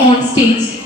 on stage.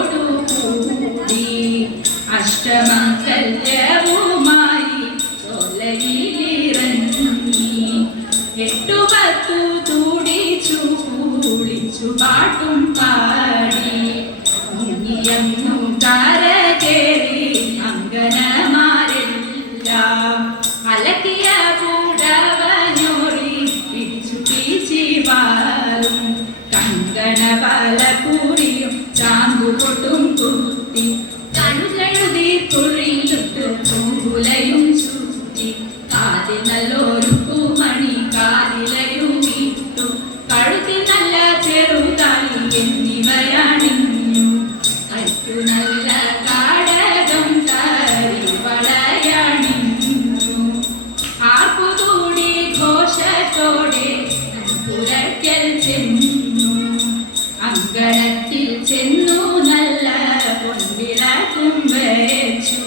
കൂടി അഷ്ടമംഗല്യവുമായി ചോലയിലിറങ്ങി 8-10 തൂടിച്ചു കുളിച്ചു പാട്ടും പാടി മുങ്ങിയങ്ങു കരകേറി അങ്കനമാരെല്ലാം അലക്കിയ കൂടവഞ്ഞോറി പിടിച്ചു പീച്ചി പാലും കങ്കണവലക്കൂറിയും ചാന്തുകൊട്ടും കുത്തി കഴുകഴുതി കുഴിയിലിട്ട് പൂങ്കുലയും ചുറ്റി കാതിൽ നല്ലൊരു പൂമണി കാതിലയും ഇട്ടു കഴുത്തിൽ നല്ല ചെറുതാളി എന്നിവയണിഞ്ഞു കൈക്കു നല്ല കാടകം തരി വളയണിഞ്ഞു ആർപ്പുകൂടി ഘോഷത്തോടെ പുരയ്ക്കൽ ചെന്നു അങ്കണത്തിൽ ചെന്നു നല്ല പൊൻവിളക്കും വെച്ചു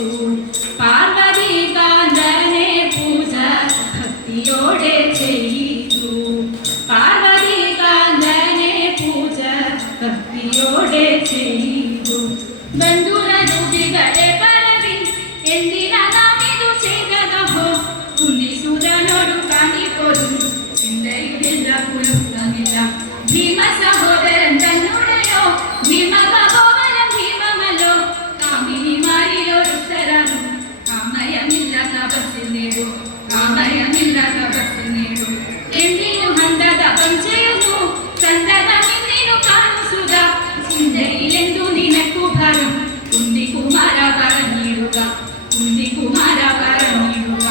പാർവതി കാന്തനെ പൂജ ഭക്തിയോടെ ചെയ്തു പാർവതി കാന്തനെ പൂജ ഭക്തിയോടെ ചെയ്തു ബന്ധുരരുതികളെ പരവി എന്തിനാ നാം ഇതു ചെയ്തതോ ഉണ്ണിസുരനോടു കാണിപ്പോലും ചിന്തയിലില്ല പുലുക്കമില്ല ഭീമ സഹോദരൻ തന്നുടയോ ഭീമ ഭഗോദരൻ ഭീമമല്ലോ കാമിനിമാരിലൊരുത്തരാണ് കാമയമില്ല തപസ്സിൽ നേടും കാമയമില്ല തപസ്സിൽ നേടും എന്തിനു ഹന്ത തപം ചെയ്യുന്നു സന്തതമിന്നിനു കാണു സുധ ചിന്തയിലെന്തു നിനക്കു ഭരം കുന്തികുമാര പറഞ്ഞിടുക കുന്തികുമാര പറഞ്ഞിടുക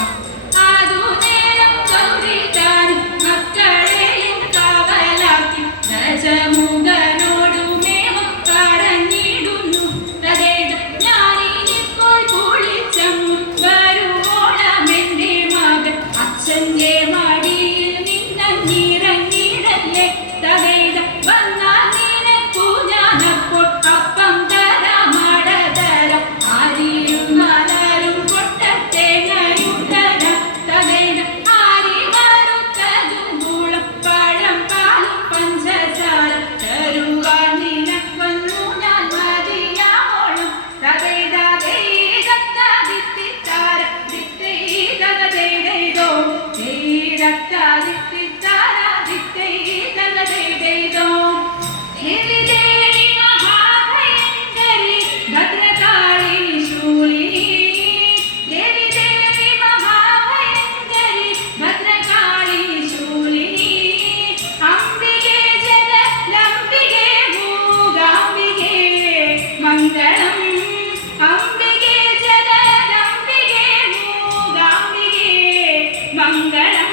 ആദു നേരം ഗൗരിക്കാൻ മക്കളെയും കാവലാക്കി രജമുഖനോടു മേമം പറഞ്ഞിടുന്നു തതേത ഞാനിപ്പോൾ കുളിച്ചങ്ങു വരുവോളമെന്റെ മകൻ അച്ഛന്റെ മടിയിൽ നിന്നിറങ്ങിടല്ലേ തതേത വന്നാൽ നിനക്കു ഞാനപ്പോൾ അപ്പം തരാമടതരം ആരിയും മലരും കൊട്ടത്തേങ്ങയുടരം തതേത ആരി വറുത്തതും മുളം പഴം പാലും പഞ്ചസാര തരുവാൻ നിനക്കൊന്നു ഞാൻ മതിയാവോളം തതേത ദേദത്താദിത്തിത്താര ദിത്തൈതകദേദൈതോ ദേദത്താദിത്തിത്താര ദിത്തൈതകദേദൈതോ ദേവി ദേവി മഹാഭയങ്കരി ഭദ്രകാളിനി ശൂലിനി ദേവി ദേവി മഹാഭയങ്കരി ഭദ്രകാളിനി ശൂലിനി അംബികേ ജഗദംബികേ മൂകാംബികേ മംഗളം അംബികേ ജഗദംബികേ മൂകാംബികേ മംഗളം